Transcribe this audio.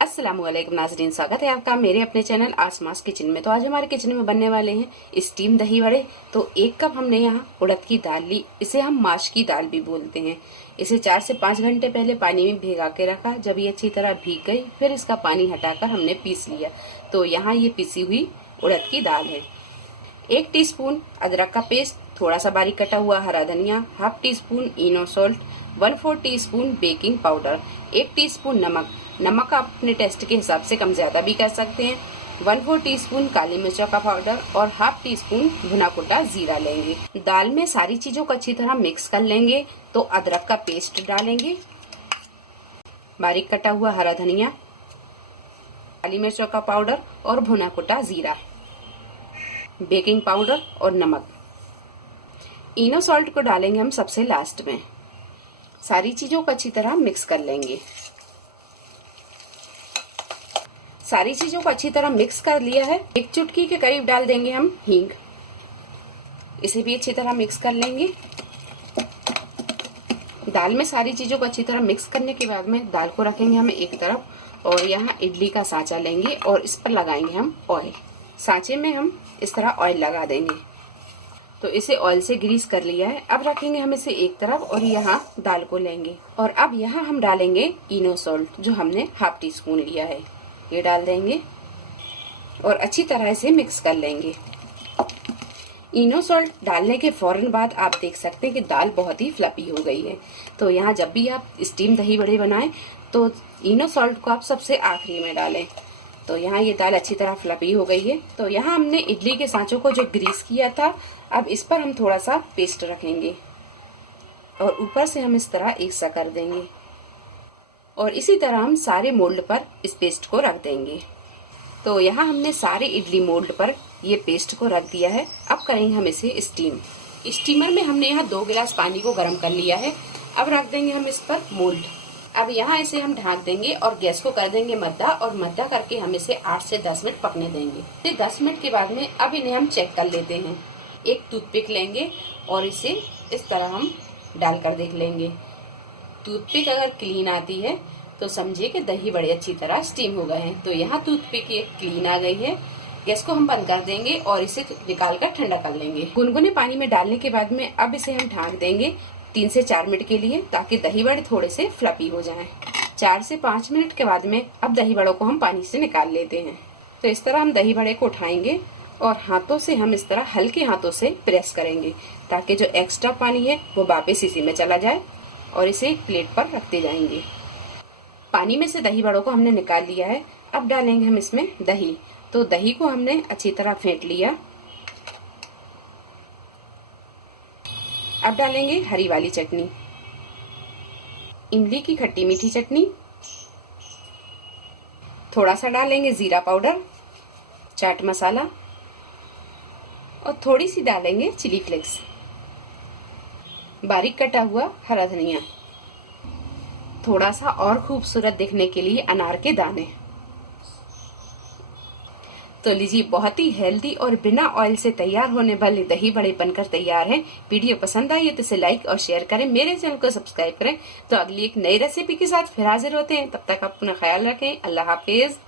अस्सलामुअलैकुम नाज़रीन, स्वागत है आपका मेरे अपने चैनल आसमास किचन में। तो आज हमारे किचन में बनने वाले हैं स्टीम दही बड़े। तो 1 कप हमने यहाँ उड़द की दाल ली, इसे हम माश की दाल भी बोलते हैं। इसे 4 से 5 घंटे पहले पानी में भिगा के रखा। जब ये अच्छी तरह भीग गई फिर इसका पानी हटाकर हमने पीस लिया। तो यहाँ ये पिसी हुई उड़द की दाल है। 1 टीस्पून अदरक का पेस्ट, थोड़ा सा बारीक कटा हुआ हरा धनिया, half teaspoon Eno salt, 1/4 teaspoon baking powder, 1 teaspoon नमक आप अपने टेस्ट के हिसाब से कम ज्यादा भी कर सकते हैं, 1/4 टीस्पून काली मिर्चों का पाउडर और हाफ टी स्पून भुना कुटा जीरा लेंगे। दाल में सारी चीजों को अच्छी तरह मिक्स कर लेंगे। तो अदरक का पेस्ट डालेंगे, बारीक कटा हुआ हरा धनिया, काली मिर्चों का पाउडर और भुना कुटा जीरा, बेकिंग पाउडर और नमक। इनो सॉल्ट को डालेंगे हम सबसे लास्ट में। सारी चीजों को अच्छी तरह मिक्स कर लेंगे। सारी चीजों को अच्छी तरह मिक्स कर लिया है। 1 चुटकी के करीब डाल देंगे हम हींग, इसे भी अच्छी तरह मिक्स कर लेंगे। दाल में सारी चीजों को अच्छी तरह मिक्स करने के बाद में दाल को रखेंगे हम एक तरफ और यहाँ इडली का सांचा लेंगे और इस पर लगाएंगे हम ऑयल। सांचे में हम इस तरह ऑयल लगा देंगे। तो इसे ऑयल से ग्रीस कर लिया है। अब रखेंगे हम इसे एक तरफ और यहाँ दाल को लेंगे और अब यहाँ हम डालेंगे इनो सॉल्ट जो हमने हाफ टी स्पून लिया है, ये डाल देंगे और अच्छी तरह से मिक्स कर लेंगे। इनो सॉल्ट डालने के फौरन बाद आप देख सकते हैं कि दाल बहुत ही फ्लफी हो गई है। तो यहाँ जब भी आप स्टीम दही बड़े बनाएं तो इनो सॉल्ट को आप सबसे आखिरी में डालें। तो यहाँ ये दाल अच्छी तरह फ्लफी हो गई है। तो यहाँ हमने इडली के सांचों को जो ग्रीस किया था, अब इस पर हम थोड़ा सा पेस्ट रखेंगे और ऊपर से हम इस तरह एक सा कर देंगे और इसी तरह हम सारे मोल्ड पर इस पेस्ट को रख देंगे। तो यहाँ हमने सारे इडली मोल्ड पर ये पेस्ट को रख दिया है। अब करेंगे हम इसे स्टीम। स्टीमर में हमने यहाँ 2 गिलास पानी को गर्म कर लिया है। अब रख देंगे हम इस पर मोल्ड। अब यहाँ इसे हम ढक देंगे और गैस को कर देंगे मद्दा और मद्दा करके हम इसे 8 से 10 मिनट पकने देंगे। फिर 10 मिनट के बाद में अब इन्हें हम चेक कर लेते हैं। एक टूथपिक लेंगे और इसे इस तरह हम डालकर देख लेंगे। टूथपिक अगर क्लीन आती है तो समझिए कि दही बड़े अच्छी तरह स्टीम हो गए हैं। तो यहाँ टूथपिक एक क्लीन आ गई है। गैस को हम बंद कर देंगे और इसे निकाल कर ठंडा कर लेंगे। गुनगुने पानी में डालने के बाद में अब इसे हम ढक देंगे 3 से 4 मिनट के लिए, ताकि दही बड़े थोड़े से फ्लफी हो जाएं। 4 से 5 मिनट के बाद में अब दही बड़ों को हम पानी से निकाल लेते हैं। तो इस तरह हम दही बड़े को उठाएंगे और हाथों से हम इस तरह हल्के हाथों से प्रेस करेंगे ताकि जो एक्स्ट्रा पानी है वो वापस इसी में चला जाए और इसे एक प्लेट पर रखते जाएंगे। पानी में से दही बड़ों को हमने निकाल लिया है। अब डालेंगे हम इसमें दही। तो दही को हमने अच्छी तरह फेंट लिया। अब डालेंगे हरी वाली चटनी, इमली की खट्टी मीठी चटनी, थोड़ा सा डालेंगे जीरा पाउडर, चाट मसाला और थोड़ी सी डालेंगे चिली फ्लेक्स, बारीक कटा हुआ हरा धनिया, थोड़ा सा और खूबसूरत दिखने के लिए अनार के दाने। तो लीजिए, बहुत ही हेल्दी और बिना ऑयल से तैयार होने वाले दही बड़े बनकर तैयार हैं। वीडियो पसंद आई है तो इसे लाइक और शेयर करें, मेरे चैनल को सब्सक्राइब करें। तो अगली एक नई रेसिपी के साथ फिर हाजिर होते हैं। तब तक अपना ख्याल रखें। अल्लाह हाफिज।